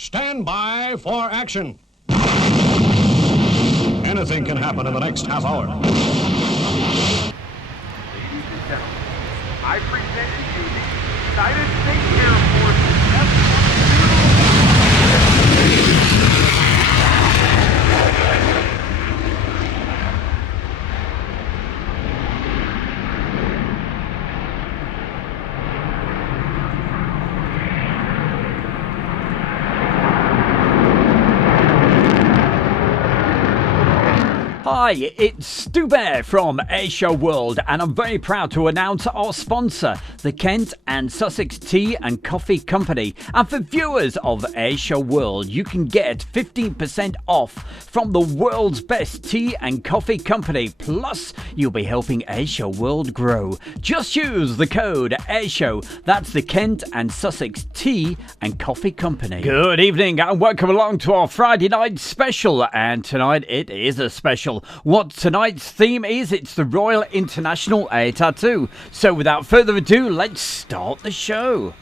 Stand by for action. Anything can happen in the next half hour. Ladies and gentlemen, I present to you the United States Air Force's Hi, it's Stu Bear from Airshow World, and I'm very proud to announce our sponsor, the Kent and Sussex Tea and Coffee Company. And for viewers of Airshow World, you can get 15% off from the world's best tea and coffee company. Plus, you'll be helping Airshow World grow. Just use the code Airshow. That's the Kent and Sussex Tea and Coffee Company. Good evening and welcome along to our Friday night special. And tonight it is a special. What tonight's theme is, it's the Royal International Air Tattoo. So without further ado, let's start the show.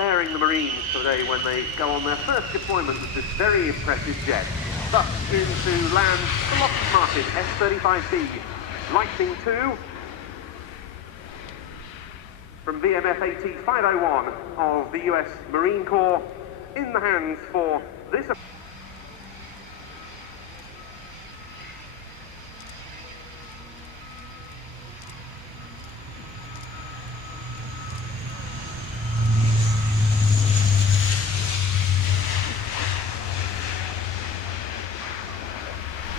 preparing the Marines today when they go on their first deployment with this very impressive jet. Thus into land the Lockheed Martin F-35B Lightning II from VMF AT 501 of the US Marine Corps in the hands for this.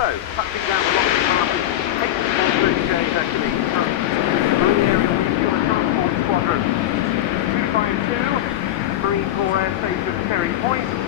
So, touching down the Lockheed Martin, H-130J Hercules, Marine Aerial Refuel and Transport Squadron, 252, Marine Corps Air Station Cherry Point.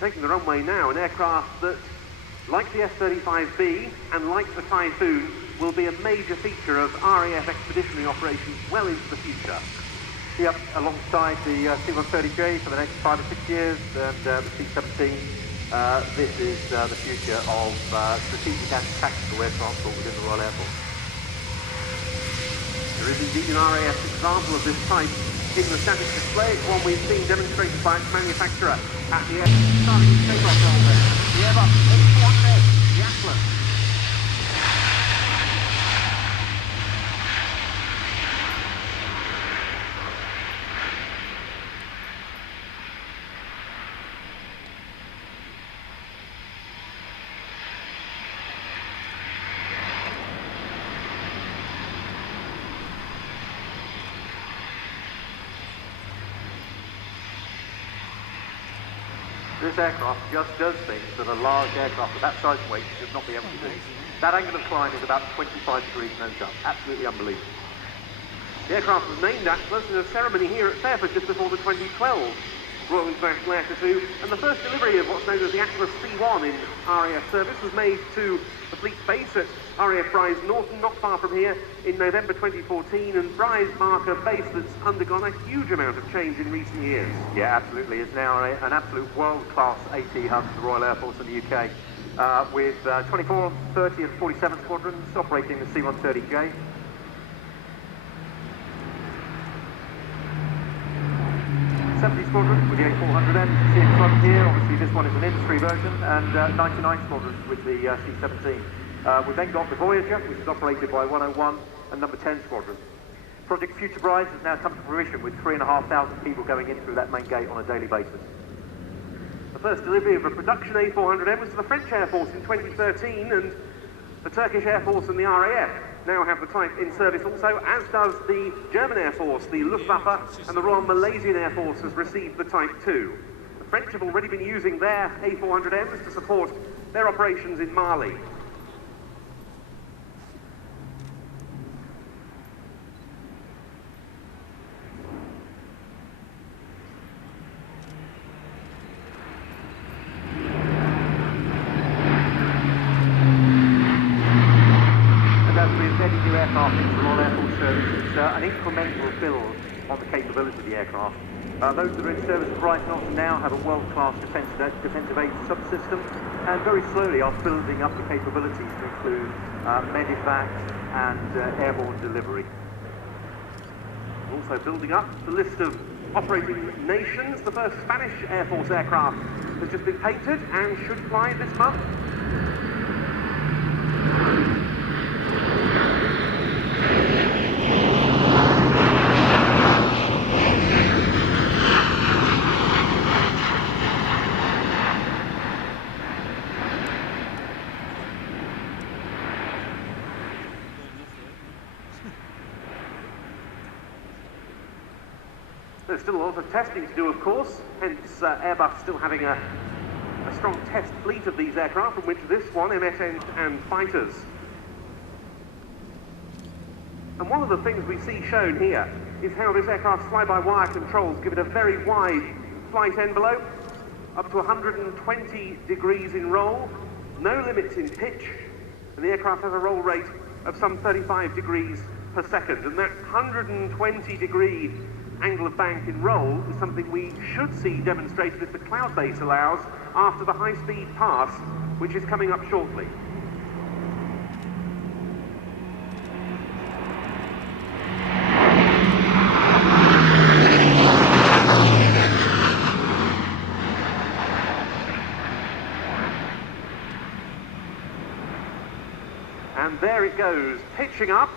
taking the runway now, an aircraft that, like the F-35B and like the Typhoon, will be a major feature of RAF expeditionary operations well into the future. Yep, alongside the C-130J for the next 5 or 6 years, and the C-17, this is the future of strategic and tactical air transport within the Royal Air Force. There is indeed an RAF example of this type in the static display. It's one we've seen demonstrated by its manufacturer at the starting takeoff roll there. The Airbus A400, the Atlas. This aircraft just does things that a large aircraft of that size and weight should not be able to do. That angle of climb is about 25 degrees nose up. Absolutely unbelievable. The aircraft was named Atlas in a ceremony here at Fairford just before the 2012 Royal International Air Tattoo, and the first delivery of what's known as the Atlas C1 in RAF service was made to the fleet base at RAF Bryce Norton, not far from here, in November 2014, and Bryce mark a base that's undergone a huge amount of change in recent years. Yeah, absolutely. It's now an absolute world-class AT hub for the Royal Air Force in the UK, with 24, 30 and 47 squadrons operating the C-130J. 70 squadrons with the A400M, see in front here, obviously this one is an industry version, and 99 squadrons with the C-17. We've then got the Voyager, which is operated by 101 and number 10 squadron. Project Future Bryce has now come to fruition with 3,500 people going in through that main gate on a daily basis. The first delivery of a production A400M was to the French Air Force in 2013, and the Turkish Air Force and the RAF now have the type in service also, as does the German Air Force. The Luftwaffe and the Royal Malaysian Air Force has received the type too. The French have already been using their A400Ms to support their operations in Mali. New aircraft into the Royal Air Force service is an incremental build on the capability of the aircraft. Those that are in service at Bryce Norton now have a world-class defensive aid subsystem, and very slowly are building up the capabilities to include medevac and airborne delivery. Also building up the list of operating nations. The first Spanish Air Force aircraft has just been painted and should fly this month. There's still a lot of testing to do, of course, hence Airbus still having a strong test fleet of these aircraft, from which this one, MSNs and fighters. And one of the things we see shown here is how this aircraft's fly-by-wire controls give it a very wide flight envelope, up to 120 degrees in roll, no limits in pitch, and the aircraft has a roll rate of some 35 degrees per second, and that 120 degree angle of bank in roll is something we should see demonstrated if the cloud base allows after the high-speed pass, which is coming up shortly. And there it goes, pitching up.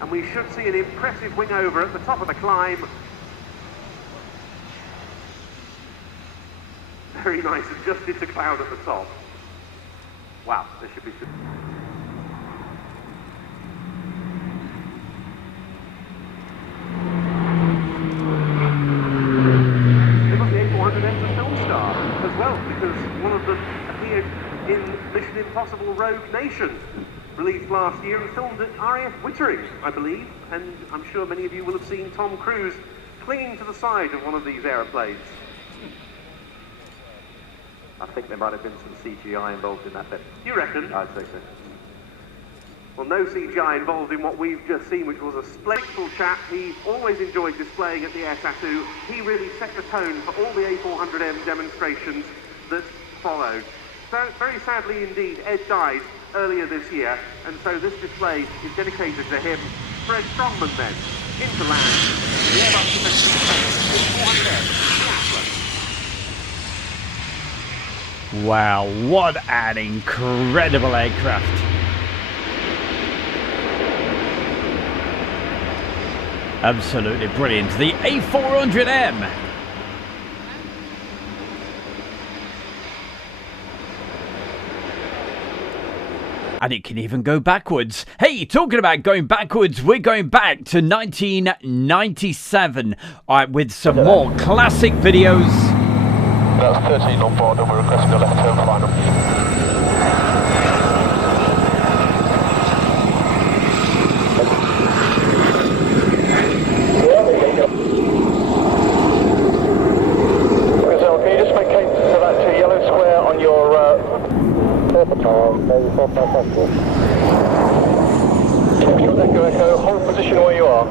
And we should see an impressive wing over at the top of the climb. Very nice, adjusted to cloud at the top. Wow, there should be some... They've got the A400M as a film star as well, because one of them appeared in Mission Impossible Rogue Nation, released last year and filmed at RAF Wittering, I believe, and I'm sure many of you will have seen Tom Cruise clinging to the side of one of these aeroplanes. I think there might have been some CGI involved in that bit. You reckon? I'd say so. Well, no CGI involved in what we've just seen, which was a splendid chap. He always enjoyed displaying at the Air Tattoo. He really set the tone for all the A400M demonstrations that followed. So, very sadly indeed, Ed died earlier this year, and so this display is dedicated to him. Fred Strongman then, into land. The Airbus A400M, the Atlas. Wow, what an incredible aircraft. Absolutely brilliant. The A400M. And it can even go backwards. Hey, talking about going backwards, we're going back to 1997 with some more classic videos. That's 13 on board and we're requesting a left turn final. Can you just make cadence to that yellow square on your Echo Echo, hold position where you are.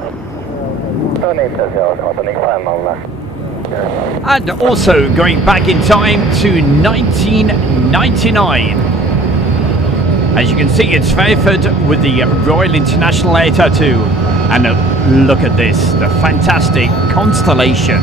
And also going back in time to 1999. As you can see, it's Fairford with the Royal International Air Tattoo. And look at this, the fantastic Constellation.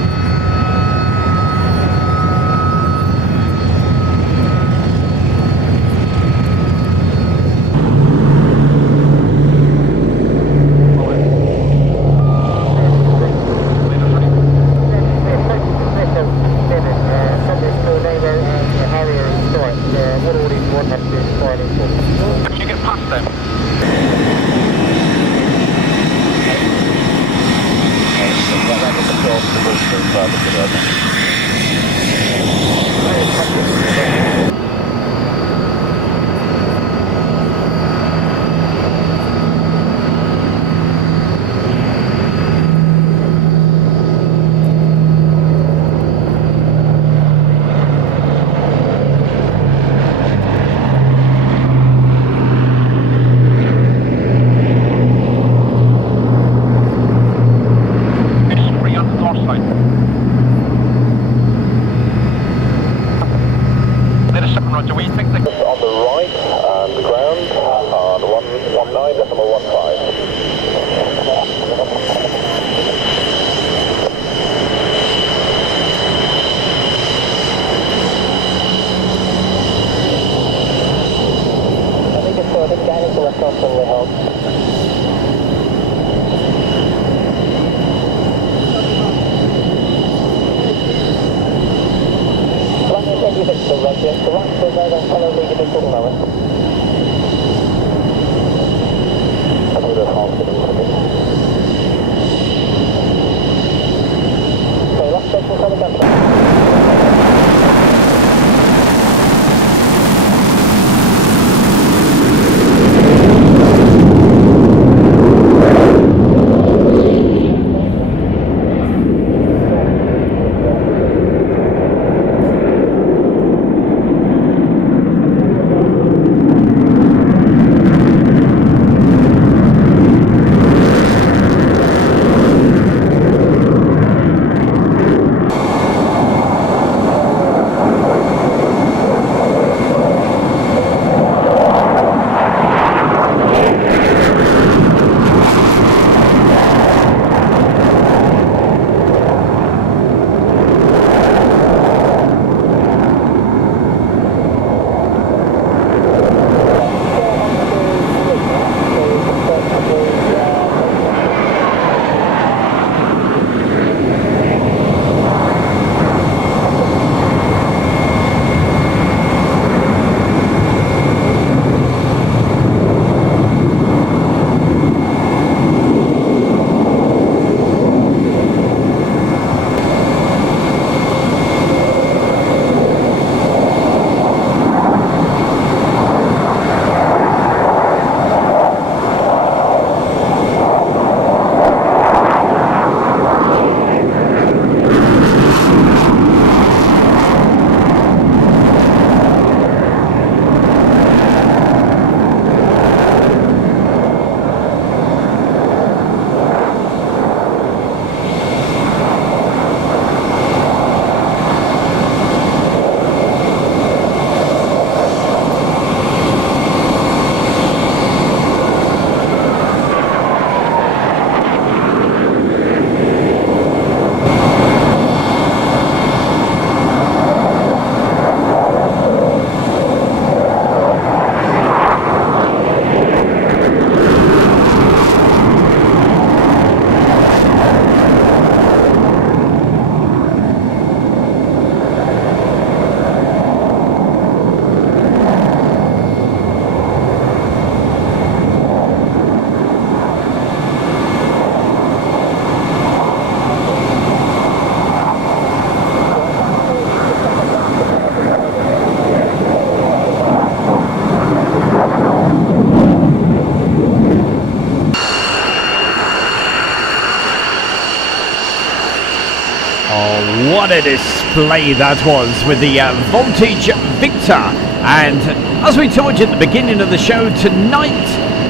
What a display that was with the Voltage Victor. And as we told you at the beginning of the show, tonight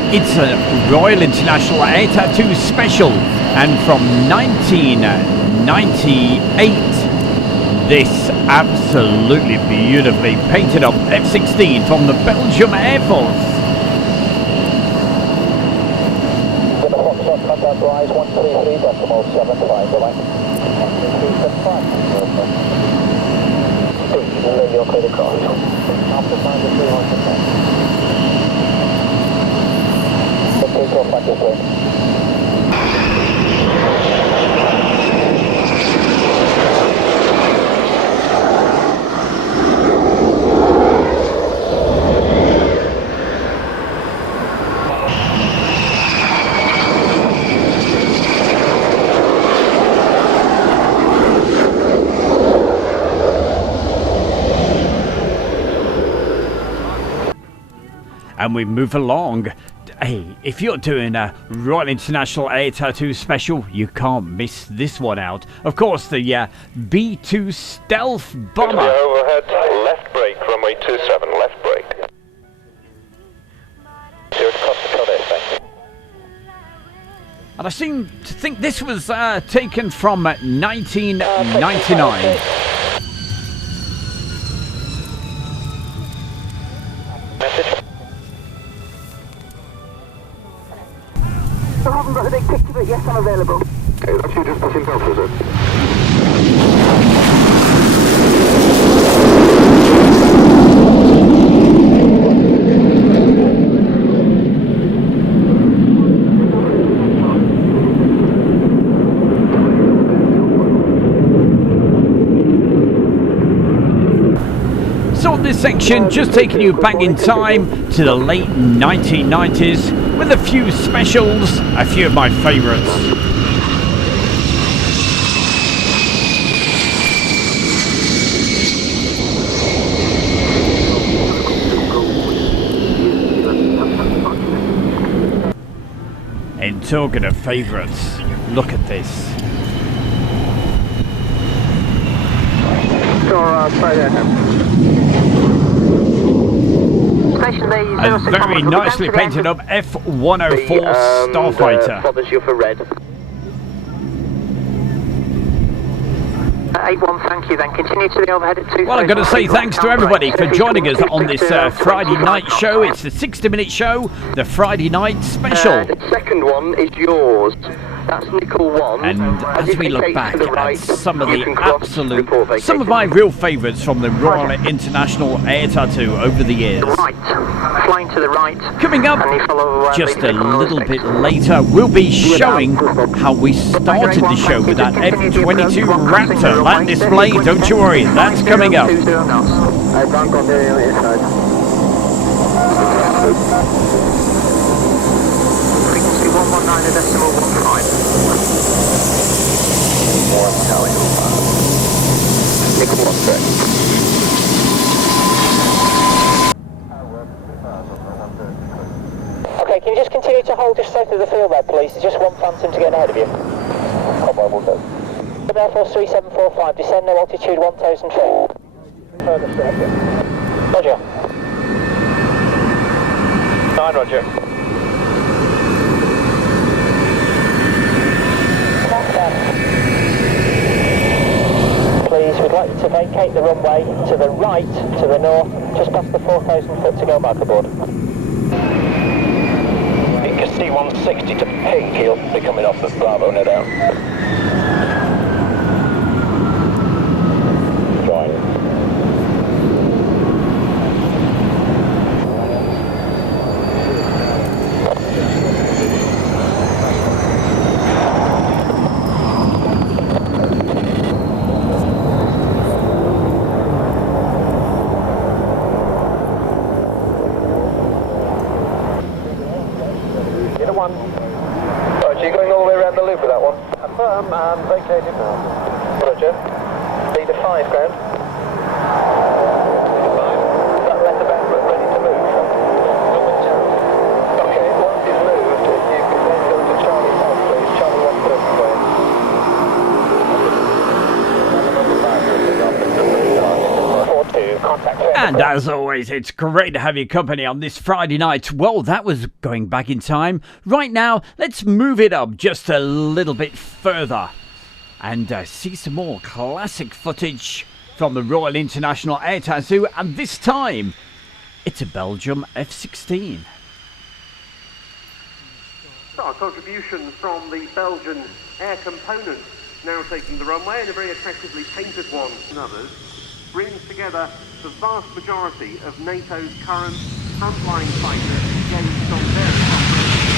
it's a Royal International Air Tattoo special. And from 1998, this absolutely beautifully painted up F-16 from the Belgium Air Force. Contact rise 133.75, the line. 133.75. You're clear to cross. After time to 300%. Okay, go back this way. And we move along. Hey, if you're doing a Royal International Air Tattoo special, you can't miss this one out. Of course, the B-2 Stealth Bomber. Overhead, left brake, runway 27, left brake. And I seem to think this was taken from 1999. I haven't got the big picture, but yes, I'm available. Okay, that's you just pushing past, is it? So on this section, just taking you back in time to the late 1990s with a few specials, a few of my favourites. And talking of favourites, look at this. A very nicely painted up F-104 Starfighter. Bothers you for red. 81, thank you. Then continue to the overhead at 2. Well, I've got to say thanks to everybody for joining us on this Friday night show. It's the 60-minute show, the Friday night special. The second one is yours. That's nickel 1. And as we look back at some of the some of my real favourites from the Royal International Air Tattoo over the years. Right, flying to the right. Coming up just a little bit later, we'll be showing how we started the show with that F-22 Raptor land display. Don't you worry, that's coming up. Frequency 119.15. Nickel 1 correct. Okay, can you just continue to hold just south of the field there, please? There's just one Phantom to get ahead of you. Will do. Air Force 3745, descend no altitude 1000 feet. Further circuit. Roger. 9, roger. Please, we'd like you to vacate the runway to the right, to the north, just past the 4,000 foot to go back aboard. You can see 160 to pink, he'll be coming off the Bravo, no doubt. Join. Roger, you're going all the way around the loop with that one? Affirm and vacated now. Roger. Leader 5, ground. Is that left about ready to move? Okay, once it's moved, you can then go to Charlie 5, please. Charlie 1 first, please. And as always, it's great to have your company on this Friday night. Well, that was going back in time. Right now, let's move it up just a little bit further and see some more classic footage from the Royal International Air Zoo, and this time it's a Belgium F-16. Our contribution from the Belgian air component, now taking the runway in a very attractively painted one and others, brings together the vast majority of NATO's current frontline fighters engaged on various operations.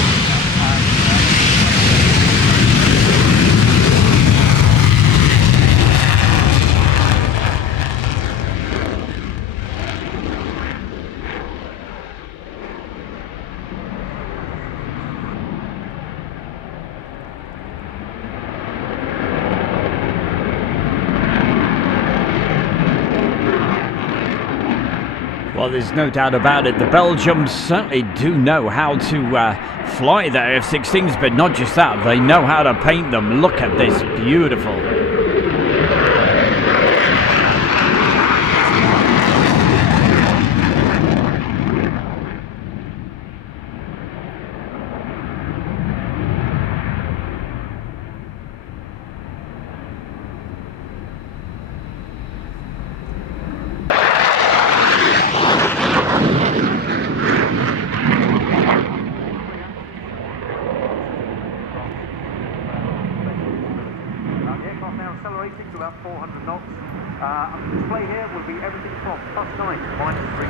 Well, there's no doubt about it. The Belgians certainly do know how to fly their F-16s, but not just that, they know how to paint them. Look at this, beautiful. Accelerating to about 400 knots. The display here will be everything from +9 to -3.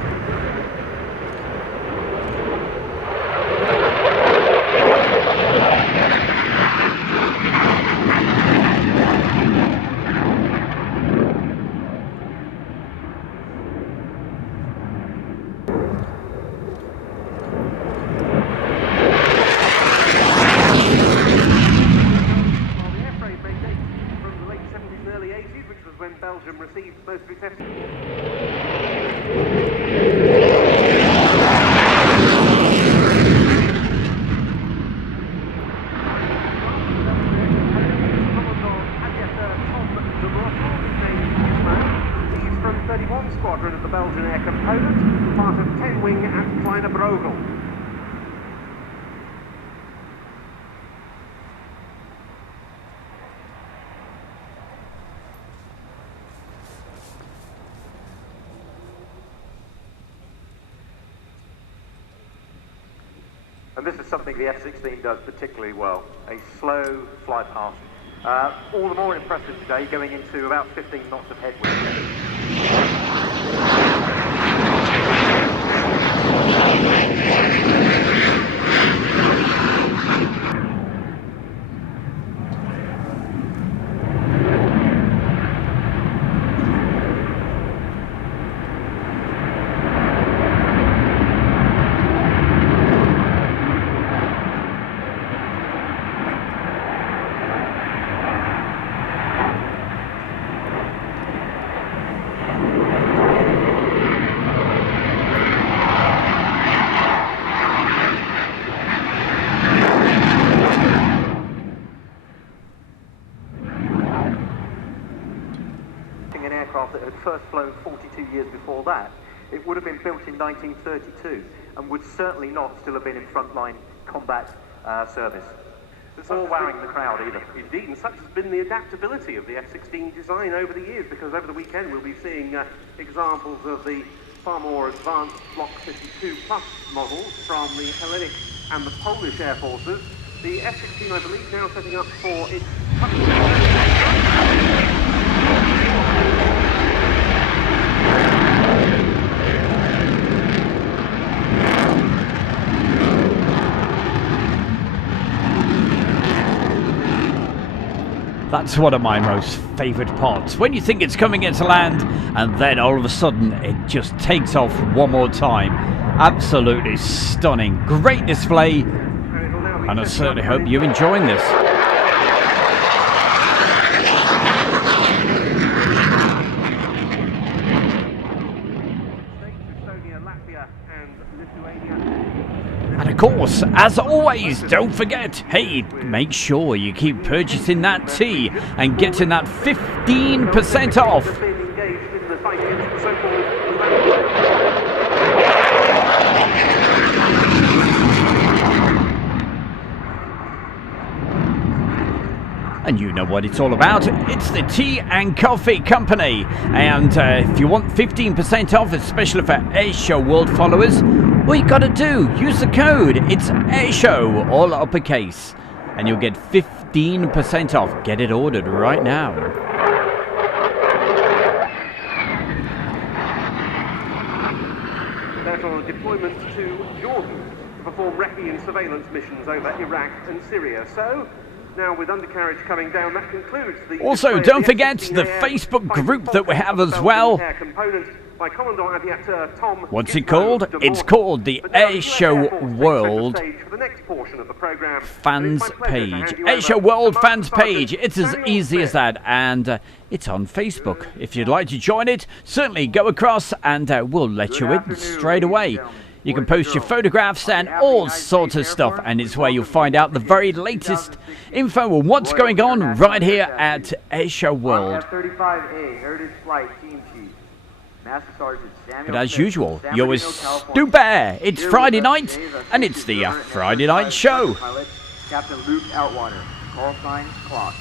When Belgium received most of its F-16. He's from 31 Squadron of the Belgian Air Component, part of 10 Wing at Kleine Brogel. And this is something the F-16 does particularly well, a slow fly past. All the more impressive today, going into about 15 knots of headwind. An aircraft that had first flown 42 years before that, it would have been built in 1932 and would certainly not still have been in frontline combat service. Or wowing the crowd either. Indeed, and such has been the adaptability of the F-16 design over the years, because over the weekend we'll be seeing examples of the far more advanced Block 52 Plus models from the Hellenic and the Polish Air Forces. The F-16, I believe, now setting up for its... That's one of my most favourite parts. When you think it's coming into land and then all of a sudden it just takes off one more time. Absolutely stunning. Great display. And I certainly hope you're enjoying this. And of course, as always, don't forget, hey, make sure you keep purchasing that tea and getting that 15% off. And you know what it's all about. It's the Tea and Coffee Company. And if you want 15% off, especially for Airshow World followers, all you got to do, use the code. It's Airshow, all uppercase. And you'll get 15% off. Get it ordered right now. That on a deployment to Jordan to perform recce and surveillance missions over Iraq and Syria. So, now with undercarriage coming down, that concludes the... Also, don't forget the Facebook group that we have as well. What's it called? It's called the Airshow World Fans Page. Airshow World Fans Page. It's as easy as that, and it's on Facebook. If you'd like to join it, certainly go across and we'll let you in straight away. You can post your photographs and all sorts of stuff, and it's where you'll find out the very latest info on what's going on right here at Airshow World. But as usual, you're with Stu Bear. It's Friday night, and it's the Friday Night Show. Captain Luke Outwater. Call sign Clock.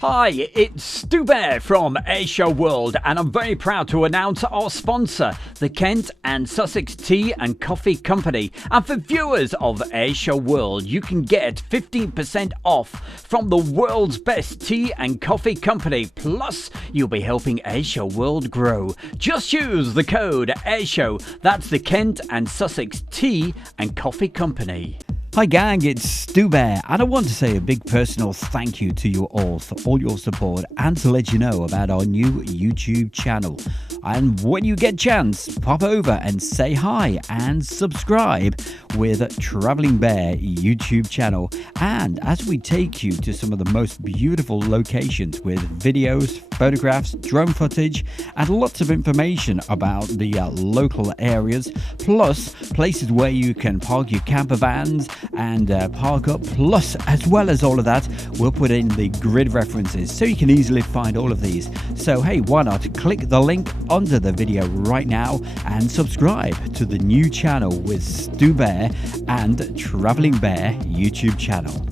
Hi, it's Stu Bear from Airshow World, and I'm very proud to announce our sponsor, the Kent and Sussex Tea and Coffee Company. And for viewers of Airshow World, you can get 15% off from the world's best tea and coffee company. Plus, you'll be helping Airshow World grow. Just use the code Airshow. That's the Kent and Sussex Tea and Coffee Company. Hi gang, it's Stu Bear, and I want to say a big personal thank you to you all for all your support and to let you know about our new YouTube channel. And when you get a chance, pop over and say hi and subscribe with Travelling Bear YouTube channel. And as we take you to some of the most beautiful locations with videos, photographs, drone footage, and lots of information about the local areas, plus places where you can park your camper vans and park up, plus as well as all of that, we'll put in the grid references so you can easily find all of these. So hey, why not click the link under the video right now and subscribe to the new channel with Stu Bear and Travelling Bear YouTube channel.